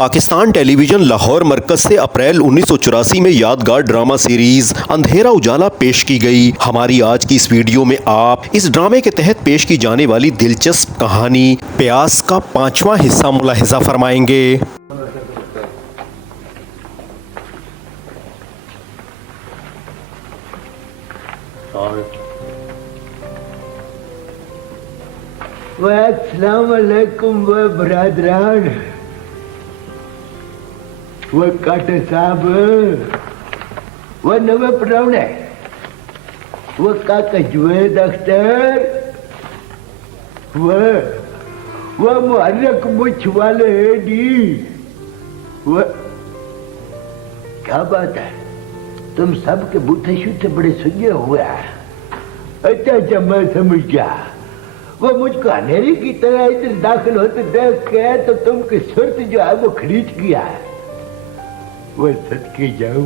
Pakistan television Lahore मरकज से अप्रैल 1984 में यादगार ड्रामा सीरीज अंधेरा उजाला पेश की गई। हमारी आज की इस वीडियो में आप इस ड्रामे के तहत पेश की जाने वाली दिलचस्प कहानी प्यास का 5वां हिस्सा मुलाहिजा फरमाएंगे। अस्सलाम वालेकुम व बरादरान व काटे साहब व नवे प्रावणे व काका जुवेद अख्तर व मुहर्रक मुछ वाले डी व क्या बात है, तुम सब के बूथे शूथे बड़े सुजे हुए हैं। अच्छा मैं समझ गया। वो मुझको अंधेरी की तरह इधर दाखिल होते देख के तो तुमकी सुरत जो है वो खरीच गया है। वो सदके जाऊँ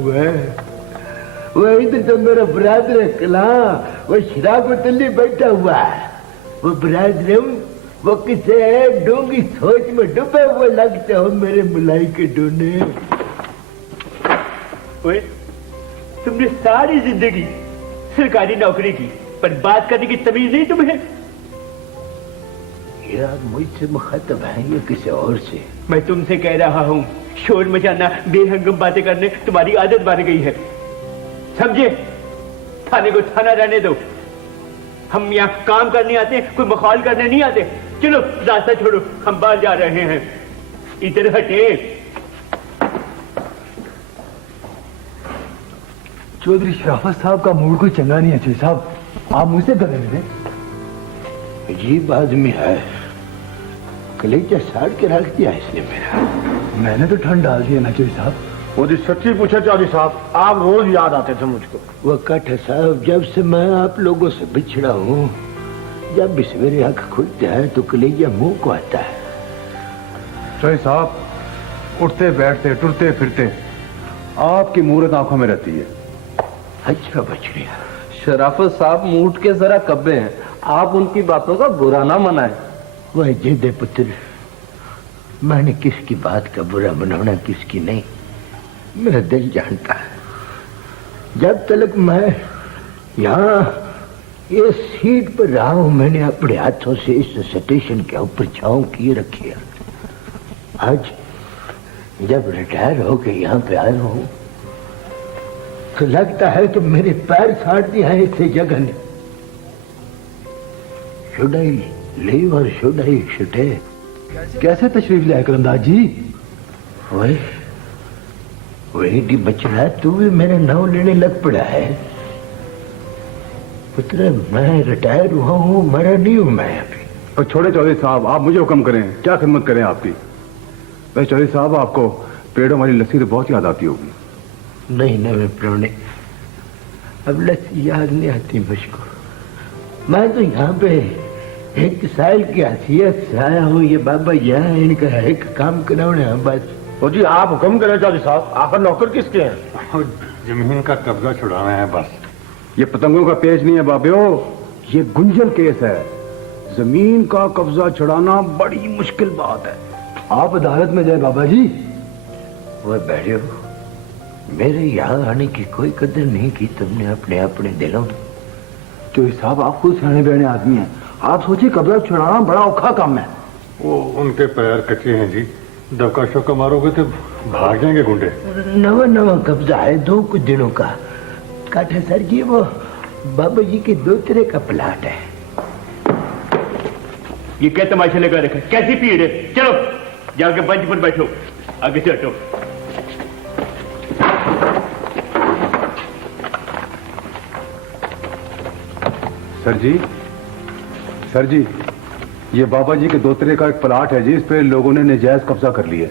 वो इधर तो मेरा बरादर कला वो शराब तली बैठा हुआ है। वो बरादर वो किसे डूंगी सोच में डूबे हुए लगते हो मेरे मुलाई के डोने। तुमने सारी जिंदगी सरकारी नौकरी की पर बात करने की तमीज नहीं तुम्हें। यार मुझसे मुखातब है ये किसी और से। मैं तुमसे कह रहा हूँ शोर मचाना बेहंगम बातें करने तुम्हारी आदत बन गई है, समझे? थाने को थाना रहने दो। हम यहाँ काम करने आते हैं, कोई मखौल करने नहीं आते। चलो रास्ता छोड़ो, हम बाहर जा रहे हैं। इधर हटे। चौधरी शराफत साहब का मूड कोई चंगा नहीं है। चौधरी साहब आप मुझसे गले मिले। अजीब आदमी है, कलेजा साड़ के रख दिया इसने मेरा। मैंने तो ठंड डाल दिया ना चौधरी साहब। वो जी सच्ची पूछे चौधरी साहब, आप रोज याद आते थे मुझको। वो काठा साहब, जब से मैं आप लोगों से बिछड़ा हूँ, जब भी सवेरे आंख खुलता है तो कलेजा मुंह को आता है। चौधरी साहब उठते बैठते टुरते फिरते आपकी मूरत आंखों में रहती है। अच्छा बछड़िया। शराफत साहब मूड के जरा कब्बे हैं, आप उनकी बातों का बुरा ना मनाएं। वह जिद पुत्र, मैंने किसकी बात का बुरा बनाना किसकी नहीं, मेरा दिल जानता है। जब तक मैं यहाँ ये सीट पर रहा हूँ, मैंने अपने हाथों से इस स्टेशन के ऊपर छांव किए रखी है। आज जब रिटायर होके यहाँ पे आया हूँ तो लगता है कि मेरे पैर साड़ दिया है इस जगह ने। Should I leave or should I stay? कैसे तशरीफ ले आए करमदास जी? वही डी बचड़ा, तू भी मेरा नाम लेने लग पड़ा है। पुत्र मैं रिटायर हुआ हूँ, मरा नहीं हूँ मैं अभी। और छोड़े चौधरी साहब, आप मुझे हुक्म करें, क्या खिदमत करें आपकी। वैसे चौधरी साहब आपको पेड़ों वाली लस्सी तो बहुत याद आती होगी। नहीं नवे प्राणे, अब लस्सी याद नहीं आती मुझको। मैं तो यहाँ पे एक साल की हैसियत से आया हूँ। ये बाबा यहाँ इनका एक काम कराना है बस। तो जी आप हुक्म करें चौधरी साहब, आप नौकर किसके हैं? जमीन का कब्जा छुड़ाना है बस। ये पतंगों का पेच नहीं है बाबियो, ये गुंजल केस है। जमीन का कब्जा छुड़ाना बड़ी मुश्किल बात है। आप अदालत में जाए बाबा जी। वह बैठे हो, मेरे यहाँ आने की कोई कदर नहीं की तुमने अपने दिलों में। चौधरी साहब आप खुद सियाने बयाने आदमी हैं, आप सोचिए कब्जा छुड़ाना बड़ा औखा काम है। वो उनके पैर कच्चे हैं जी, धक्का शोका मारोगे तो भाग जाएंगे गुंडे। नवा कब्जा है 2 कुछ दिनों का। काठा सर जी वो बाबा जी के दोतरे का प्लाट है। ये क्या तमाशा लगा रखा, कैसी भीड़ है? चलो जाके बेंच पर बैठो, आगे से हटो। सर जी ये बाबा जी के दोतरे का एक प्लाट है जी, इस पे लोगों ने नाजायज कब्जा कर लिया।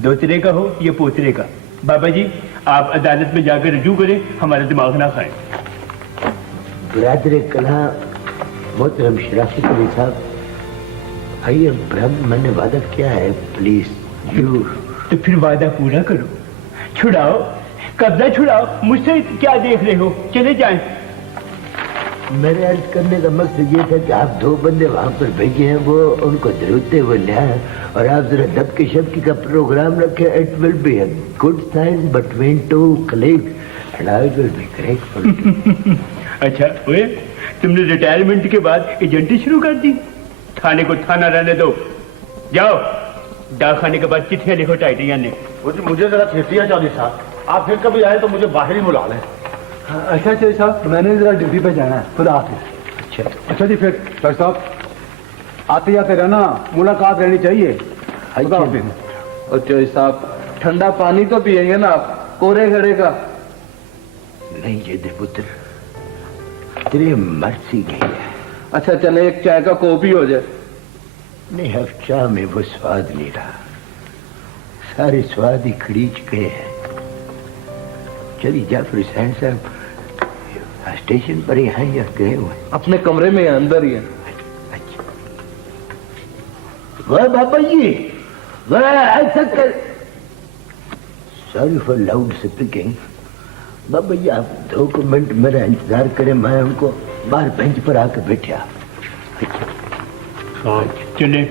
दोतरे का हो या पोतरे का, बाबा जी आप अदालत में जाकर रजू करें, हमारा दिमाग ना खाएं। बरादर कला मोहतरम शराफत अली साहब, आइए ब्रह्म मैंने वादा किया है, प्लीज यू। तो फिर वादा पूरा करो, छुड़ाओ कब्जा छुड़ाओ। मुझसे क्या देख रहे हो, चले जाएं। मेरे अर्ज करने का मकसद ये था कि आप 2 बंदे वहाँ पर भेजे हैं, वो उनको धरोते हुए ले आए, और आप जरा दबके शबकी का प्रोग्राम रखें. It will be a good sign between 2 colleagues and I will be grateful. अच्छा ओए, तुमने रिटायरमेंट के बाद एजेंटी शुरू कर दी? थाने को थाना रहने दो. जाओ डाक खाने के बाद चिट्ठियां लिखो टाइटियां ने. मुझे जरा चिट्ठियां चाहिए साहब. आप फिर कभी आए तो मुझे बाहर ही बुला लें. अच्छा चौधरी साहब, मैंने जरा ड्यूटी पे जाना है. खुदा हाफिज. अच्छा जी, फिर चौधरी साहब आते जाते रहना, मुलाकात रहनी चाहिए. खुदा हाफिज. और चौधरी साहब ठंडा पानी तो पिएंगे ना आप, कोरे घड़े का? नहीं ये पुत्र, तेरी मर्जी गई है. अच्छा चले, एक चाय का कॉफी हो जाए. नहीं, अब चाह में वो स्वाद नहीं रहा, सारे स्वाद ही खरीच गए हैं. चलिए जाफर हुसैन साहब स्टेशन पर ही हैं या गए हुए? अपने कमरे में अंदर ही है. अच्छा. वाह बाबा जी, वाह ऐसा कर. Sorry for loud speaking. बाबा जी आप 2 मिनट मेरा इंतजार करें, मैं उनको बाहर बेंच पर आकर बैठा. अच्छा चले.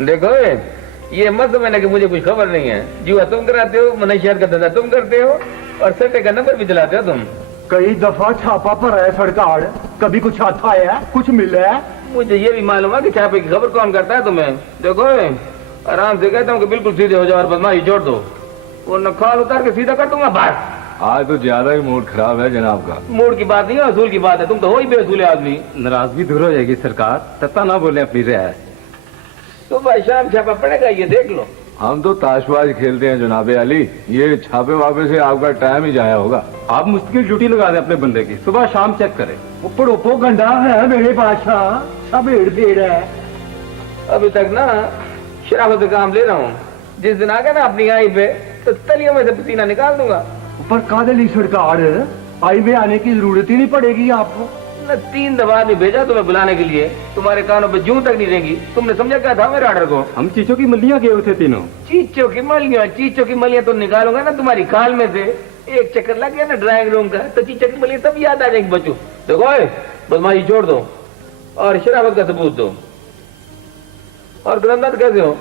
देखो ये मत समझना कि मुझे कुछ खबर नहीं है. जुआ तुम कराते हो, मनशियात का धंधा तुम करते हो, और सट्टे का नंबर भी चलाते हो तुम. कई दफा छापा पर है सरकार, कभी कुछ हाथ आया है, कुछ मिला है? मुझे ये भी मालूम है कि छापे की खबर कौन करता है तुम्हें. देखो आराम से कहता हूँ कि बिल्कुल सीधे हो जाओ और बदमाशी छोड़ दो, वो नखाल उतार के सीधा कर दूंगा बस. आज तो ज्यादा ही मूड खराब है जनाब का. मूड की बात नहीं है, असूल की बात है. तुम तो हो ही बेअसूल आदमी. नाराजगी दूर हो जाएगी सरकार, तत्ता ना बोले अपनी रियायत. सुबह शाम छापा पड़ेगा, ये देख लो. हम तो ताशबाज खेलते हैं जनाबे अली, ये छापे वापे से आपका टाइम ही जाया होगा. आप मुश्किल ड्यूटी लगा दें अपने बंदे की, सुबह शाम चेक करें. ऊपर ओपो गंडा है मेरे बादशाह, सब भीड़ है. अभी तक ना शराफत का काम ले रहा हूँ. जिस दिन आ गया ना अपनी आई पे, तो तलियों में से पसीना निकाल दूंगा. ऊपर कादली सरकार, आई में आने की जरूरत ही नहीं पड़ेगी आपको. 3 दफा भी भेजा तुम्हें बुलाने के लिए, तुम्हारे कानों पे जूं तक नहीं रहेंगी. तुमने समझा क्या था मेरे ऑर्डर को? हम चीचों की मल्लियां गए थे तीनों. चीचों की मलियां तो निकालूंगा ना तुम्हारी खाल में से. एक चक्कर लग गया ना ड्राइंग रूम का, तो चीचों की मलियां तब याद आ जाएगी बच्चों. देखो बदमाशी छोड़ दो और शराफत का सबूत दो. और ग्रंथनाथ कैसे हो?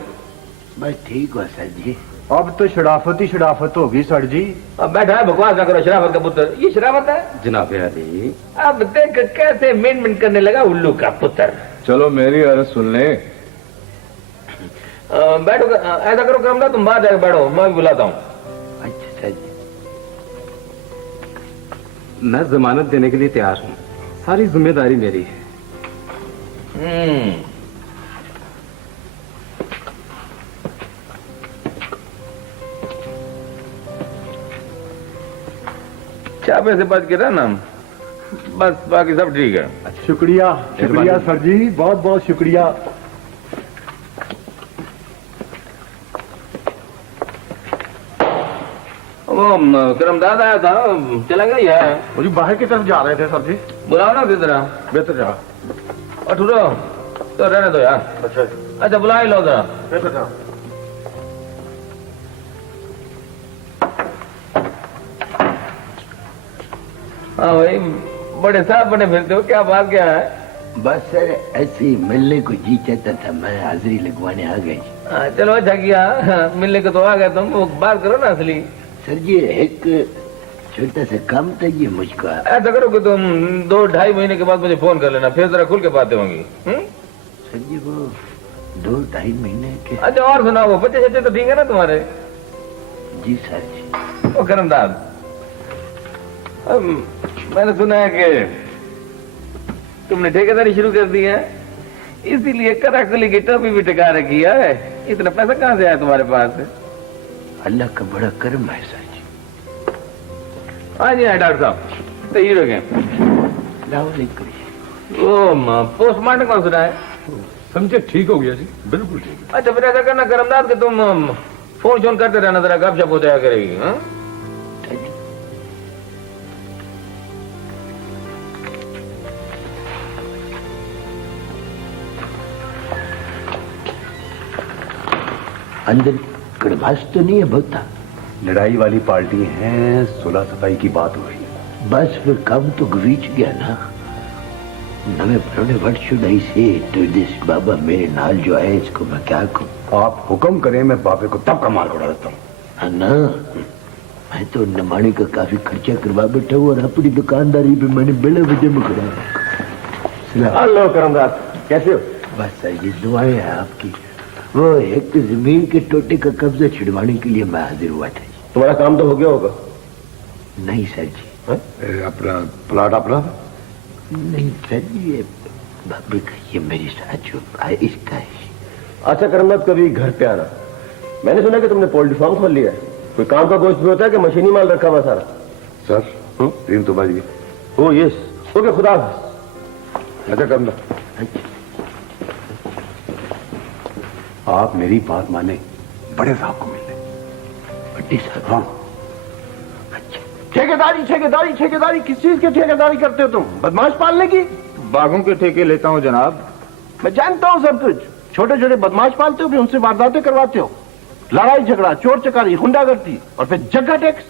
मैं ठीक हूँ सर जी. अब तो शराफत ही शराफत होगी सर जी. अब बैठा है बकवास ना करो. शराफत का पुत्र, ये शराफत है जनाबे अली. अब देख कैसे मेंटेन करने लगा उल्लू का पुत्र. चलो मेरी अर्ज सुन ले. बैठो. ऐसा करो क्रम, तुम बाहर जाकर बैठो, मैं भी बुलाता हूँ. अच्छा सर जी. मैं जमानत देने के लिए तैयार हूँ, सारी जिम्मेदारी मेरी है. छापे से बच के रहना बस, बाकी सब ठीक है. शुक्रिया शुक्रिया सर जी, बहुत बहुत शुक्रिया. वो करमदाद आया था, चला गया है. मुझे बाहर की तरफ जा रहे थे सर जी. बुलाओ ना किस तरह. बेहतर जा. और ठुरो तो रहने दो यार. अच्छा बुला ही लो जरा. बेहतर जा. हाँ भाई, बड़े साहब बने फिरते हो, क्या बात क्या है? बस सर ऐसे ही मिलने को जी चाहता था, मैं हाजिरी लगवाने आ गई. चलो अच्छा किया, मिलने को तो आ गए तुम. वो बात करो ना असली. सर जी एक छोटा सा काम था ये मुझको. ऐसा करो कि तुम 2-2.5 महीने के बाद मुझे फोन कर लेना, फिर जरा खुल के बातें होंगी. सर जी वो 2-2.5 महीने के. अच्छा और सुनाओ, बच्चे बच्चे तो ठीक है ना तुम्हारे? जी सर जी. ओ करमदाद, मैंने सुना है कि तुमने ठेकेदारी शुरू कर दी है, इसीलिए कराकली की टोपी भी टिका रखी है. इतना पैसा कहाँ से आया तुम्हारे पास? अल्लाह का बड़ा कर्म है सर जी. हाँ जी हाँ डॉक्टर साहब, तो हीरो के लाओ नहीं ओ पोस्टमार्टम कौन सुना है? समझे ठीक हो गया जी, बिल्कुल ठीक है। अच्छा फिर ऐसा करना करमदाद के तुम फोन शोन करते रहना, जरा गपशप हो जाया करेगी। हाँ अंदर गड़बास तो नहीं है भक्ता? लड़ाई वाली पार्टी है, सुलह सफाई की बात हो रही है। बस फिर कब तो गवीच गया ना। नवे पुराने वर्ड शुदाई से तो दिस बाबा मेरे नाल जो है इसको मैं क्या कहूँ? आप हुक्म करें, मैं बाबे को तब का मार उड़ा देता हूँ। हाँ ना, मैं तो नमाने का काफी खर्चा करवा बैठा हूँ और अपनी दुकानदारी भी मैंने बड़े वजह में करा। हेलो करमदाद, कैसे हो? बस सर ये दुआएं हैं आपकी। वो एक तो जमीन के टोटे का कब्जा छिड़वाने के लिए मैं हाजिर हुआ था। तुम्हारा काम तो हो गया होगा? नहीं सर जी। अपना प्लाट अपना? नहीं सर जी, ये बाबे का, ये मेरी साथ जो है इसका है। अच्छा करमदाद, कभी घर पे आना। मैंने सुना कि तुमने पोल्ट्री फार्म खोल लिया है। कोई काम का गोश्त भी होता है कि मशीनी माल रखा हुआ सारा? सर 3 तो बज गई। ओ यस, ओके, खुदा हाफिज। अच्छा करमदाद, आप मेरी बात माने, बड़े साहब को मिलने। बड्डी साहब? हाँ। अच्छा, ठेकेदारी ठेकेदारी ठेकेदारी, किस चीज की ठेकेदारी करते हो तुम? बदमाश पालने की? बाघों के ठेके लेता हूँ जनाब। मैं जानता हूँ सब कुछ। छोटे छोटे बदमाश पालते हो, फिर उनसे वारदातें करवाते हो। लड़ाई झगड़ा, चोर चकारी, गुंडागर्दी और फिर जगह टैक्स,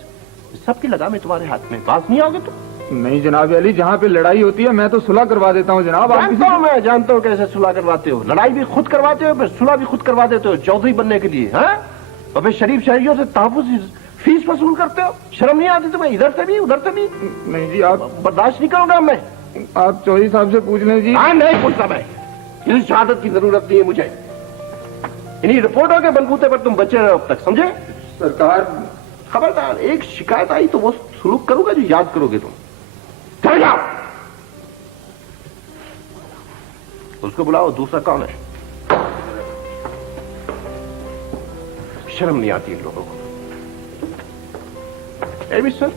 सबकी लगाम है तुम्हारे हाथ में। पास नहीं आओगे तुम? नहीं जनाब अली, जहाँ पे लड़ाई होती है मैं तो सुलह करवा देता हूँ जनाब। मैं जानता हूँ कैसे सुलह करवाते हो। लड़ाई भी खुद करवाते हो, फिर सुलह भी खुद करवा देते हो चौधरी बनने के लिए। हाँ, और फिर शरीफ शहरियों से तहफ्फुज़ फीस वसूल करते हो। शर्म नहीं आती तुम्हें? इधर से भी उधर से भी। नहीं जी, आप बर्दाश्त नहीं करूंगा मैं। आप चौधरी साहब से पूछ लें जी। हाँ, नहीं पूछता मैं। इस शहादत की जरूरत नहीं है मुझे। इन्हीं रिपोर्टों के बलबूते पर तुम बचे रहे अब तक, समझे? सरकार खबरदार, एक शिकायत आई तो वो सुलूक करूंगा जो याद करोगे तुम। चले जाओ। उसको बुलाओ, दूसरा कौन है? शर्म नहीं आती इन लोगों को। ए मिस्टर,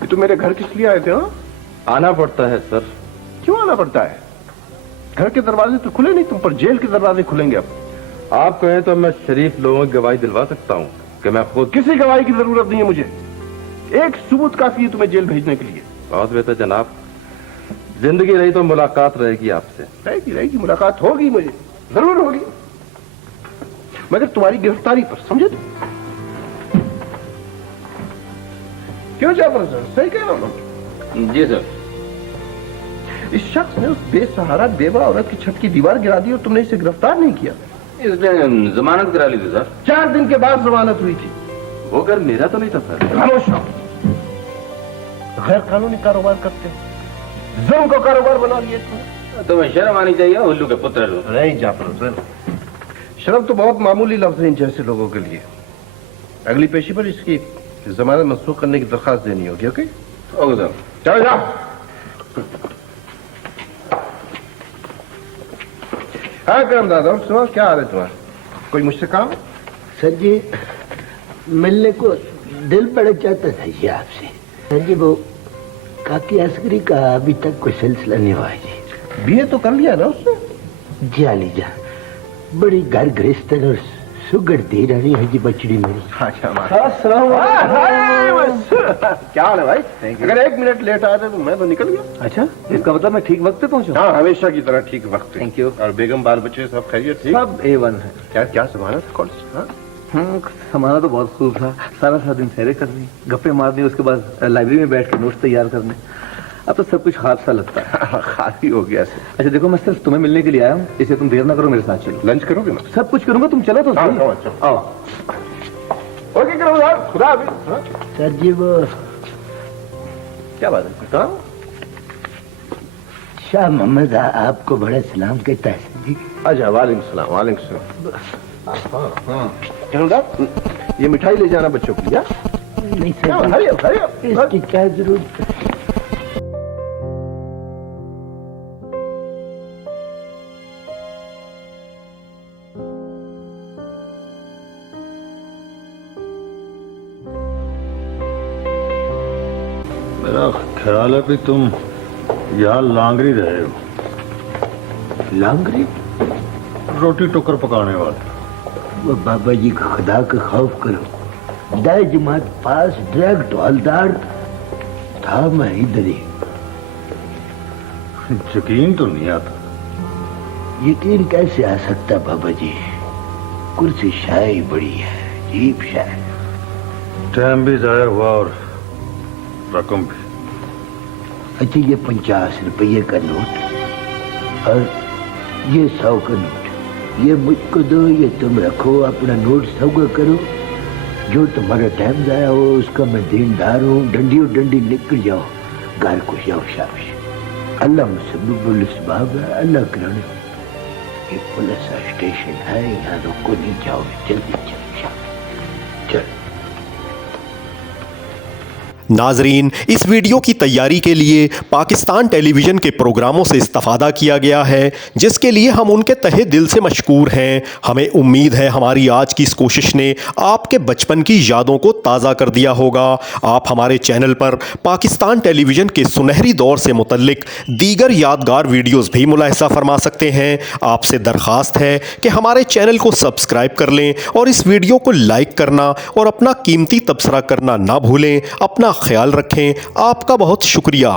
ये तुम मेरे घर किस लिए आए थे? हाँ, आना पड़ता है सर। क्यों आना पड़ता है? घर के दरवाजे तो खुले नहीं, तुम पर जेल के दरवाजे खुलेंगे अब। आप कहें तो मैं शरीफ लोगों की गवाही दिलवा सकता हूँ कि मैं खुद। किसी गवाही की जरूरत नहीं है मुझे। एक सबूत काफी है तुम्हें जेल भेजने के लिए। बहुत बेहतर जनाब, जिंदगी रही तो मुलाकात रहेगी आपसे। रहेगी मुलाकात होगी, मुझे जरूर होगी, मगर तुम्हारी गिरफ्तारी पर, समझे तुम? क्यों जा रहे सर? सही कह रहा हूं जी सर। इस शख्स ने उस बेसहारा बेवा औरत की छत की दीवार गिरा दी और तुमने इसे गिरफ्तार नहीं किया। इसने जमानत करा ली थी सर। 4 दिन के बाद जमानत हुई थी। वो घर मेरा तो नहीं था सर। खामोश रहो। गैर कानूनी कारोबार करते हो, जुर्म को कारोबार बना लिए तुम। तुम्हें शर्म आनी चाहिए उल्लू के पुत्र। नहीं जाफर सर, शर्म तो बहुत मामूली लफ्ज है इन जैसे लोगों के लिए। अगली पेशी पर इसकी जमानत मंसूख करने की दरखास्त देनी होगी। Okay okay sir. चलो जाओ। हाँ करमदादा, सुनो, क्या हाल है तुम्हारा? कोई मुझसे काम? सर जी, मिलने को दिल बड़ा चाहता था जी आपसे। सर जी, वो काकी असगरी का अभी तक कोई सिलसिला नहीं हुआ है जी। बीए तो कर लिया ना उसने? जी लीजा, बड़ी घर गृहस्थन और सुगड़ दे रही है जी बचड़ी मेरी। क्या हाल है भाई? अगर 1 मिनट लेट आया था तो मैं तो निकल गया। अच्छा, इसका मतलब मैं ठीक वक्त पे पहुंचूं? हाँ, हमेशा की तरह ठीक वक्त। Thank you. और बेगम बाल बच्चे सब खैरियत? ठीक, सब A1 है। क्या क्या संभाला था कॉलेज? हाँ, समाना तो बहुत खूब था। सारा दिन सैरे करनी, गप्पे मारनी, उसके बाद लाइब्रेरी में बैठ के नोट्स तैयार करने। अब तो सब कुछ हाथ सा लगता है। खाली हो गया से। अच्छा देखो, मैं सिर्फ तुम्हें मिलने के लिए आया हूँ, इसलिए तुम देर ना करो, मेरे साथ चलो। लंच करोगे ना? सब कुछ करूंगा, तुम चलो तो हाँ, सही। चलो। आओ। ओके करो यार, खुदा हाफिज। हाँ? सर जी, वो क्या बात है? हाँ? शाह मोहम्मद आपको बड़ा सलाम कहता है सर जी। अच्छा, वालेकुम सलाम। वालेकुम सलाम। हाँ, ये मिठाई ले जाना बच्चों के लिए। नहीं सर जी, हरी अप, हरी अप। इसकी क्या जरूरत है? मेरा ख्याल है कि तुम यहाँ लांगरी रहे हो। लांगरी? रोटी टुकर पकाने वाले। वो बाबा जी का खुदा का खौफ करो, दाई जमात पास डायरेक्ट हवलदार था, मैं इधर ही। यकीन तो नहीं आता। यकीन कैसे आ सकता बाबा जी, कुर्सी शाही बड़ी है, अजीब शाही। टाइम भी जाया हुआ और रकम भी। अच्छा, ये 50 रुपये का नोट और ये 100 का नोट, ये मुझको दो, ये तुम रखो, अपना नोट 100 का करो। जो तुम्हारा टाइम जाया हो उसका मैं देनदार हूँ। डंडी और डंडी निकल जाओ, घर को जाओ शाबाश। अल्लाह मुसब्बिबुल असबाब है, अल्लाह कराने। ये पुलिस स्टेशन है, यहाँ रुको नहीं, जाओ जल्दी चलो शाबाश चल। नाजरीन, इस वीडियो की तैयारी के लिए पाकिस्तान टेलीविज़न के प्रोग्रामों से इस्तेफादा किया गया है, जिसके लिए हम उनके तहे दिल से मशकूर हैं। हमें उम्मीद है हमारी आज की इस कोशिश ने आपके बचपन की यादों को ताज़ा कर दिया होगा। आप हमारे चैनल पर पाकिस्तान टेलीविज़न के सुनहरी दौर से मुतल्लिक दीगर यादगार वीडियोज़ भी मुलाहिजा फरमा सकते हैं। आपसे दरख्वास्त है कि हमारे चैनल को सब्सक्राइब कर लें और इस वीडियो को लाइक करना और अपना कीमती तबसरा करना ना भूलें। अपना ख्याल रखें। आपका बहुत शुक्रिया।